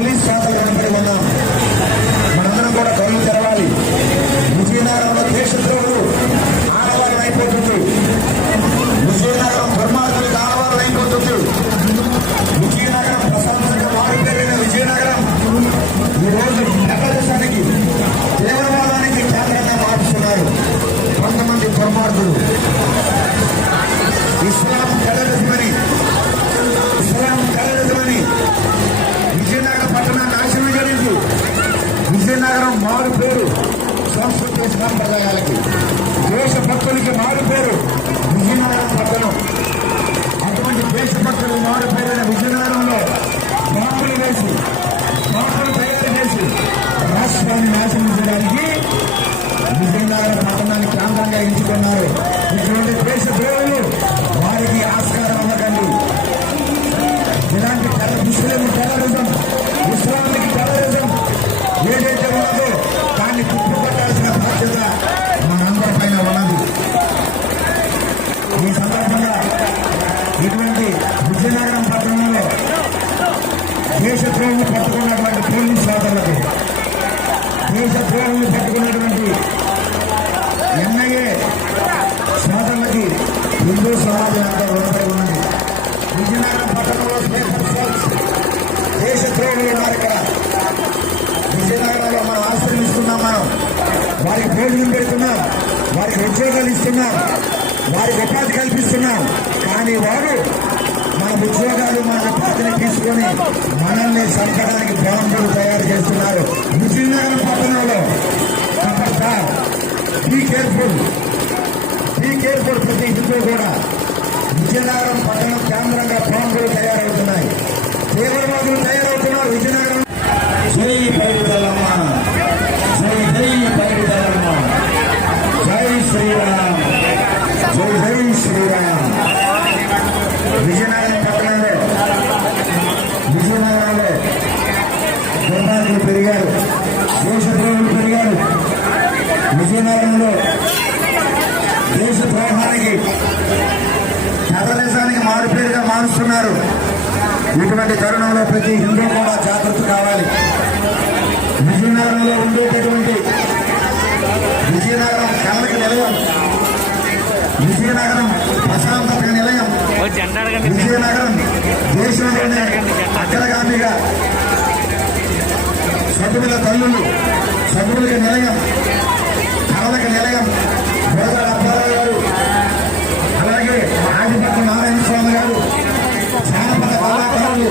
Police శాఖలు వెంబడి ఉన్నాం. మనందరం కూడా కళ్ళు తెరవాలి. విజయనగరంలో దేశద్రోహులు ఆడవారం అయిపోతుంది. విజయనగరం దుర్మార్గులకు ఆడవారం అయిపోతుంది. విజయనగరం ప్రశాంతంగా మారిపోయిన విజయనగరం ఈరోజు ప్రపంచానికి తీవ్రవాదానికి కేంద్రంగా మార్చుతున్నారు కొంతమంది దుర్మార్గులు. ఇస్లాం టెర్రరిజమని విజయనగరం పట్టణాన్ని నాశనం జరిగింది. విజయనగరం మారు పేరు సంస్కృతి సాంప్రదాయాలకి, దేశభక్తులకి మారు పేరు విజయనగరం పట్టణం. అటువంటి దేశభక్తులు మారు పేరైన విజయనగరంలో బాంబులు వేసి బాంబులు తయారు చేసి రాష్ట్రాన్ని నాశనం చేయడానికి విజయనగరం పట్టణాన్ని ప్రాంతంగా ఎంచుకున్నారు. ఇటువంటి దేశ ద్రోహులు వారికి ఆస్కారం అవ్వకండి. ఇలాంటి ముస్లిం టెర్రరిజం, ఇస్లామిక్ టెర్రరిజం ఏదైతే ఉన్నదో దాన్ని తిప్పికొట్టాల్సిన బాధ్యత మనందరి పైన ఉన్నది. ఈ సందర్భంగా ఇటువంటి విజయనగరం పట్టణంలో దేశద్రోహులు పట్టుకున్నటువంటి పోలీస్ సోదరులకు, దేశద్రోహులు పట్టుకున్నటువంటి ఎన్ఐఏ సోదరులకి హిందూ సమాజం అంతా రుణపడి ఉన్నది. విజయనగరం పట్టణంలో దేశద్రోహులు ఉన్నారు. ఇక్కడ విజయనగరంలో మనం ఆశ్రమిస్తున్నాం. మనం వారికి భోజనం పెడుతున్నాం, వారికి ఉద్యోగాలు ఇస్తున్నాం, వారికి ఉపాధి కల్పిస్తున్నాం. కానీ వారు మన ఉద్యోగాలు మన ఉపాధిని తీసుకొని మనల్ని చంపడానికి బాంబులు తయారు చేస్తున్నారు విజయనగరం పట్టణంలో. Be careful, be careful. ప్రతి హిందూ కూడా విజయనగరం పట్టణం కేంద్రంగా బాంబులు తయారవుతున్నాయి, తీవ్రవాదులు తయారవుతున్నారు. విజయనగరం జై పైడితల్లమ్మ, జై జై పైడితల్లమ్మ, జై శ్రీరామ్, జై జై శ్రీరామ్. విజయనగరం పట్టణంలో దుర్మార్గులు పెరిగారు, దేశద్రోహులు పెరిగారు. విజయనగరంలో దేశద్రోహానికి టెర్రరిజానికి మారుపేరుగా మారుస్తున్నారు. ఇటువంటి తరుణంలో ప్రతి హిందూ కూడా జాగ్రత్త కావాలి. విజయనగరంలో ఉండేటటువంటి విజయనగరం కళకి నిలయం, విజయనగరం ప్రశాంతతకు నిలయం, విజయనగరం దేశంలోనే అగ్రగామిగా చదువుల తల్లులు, చదువులకి నిలయం, కళలకు నిలయం. అప్పారావు గారు, అలాగే ఆదిపట్ల నారాయణ స్వామి గారు, జానపద కళాకారులు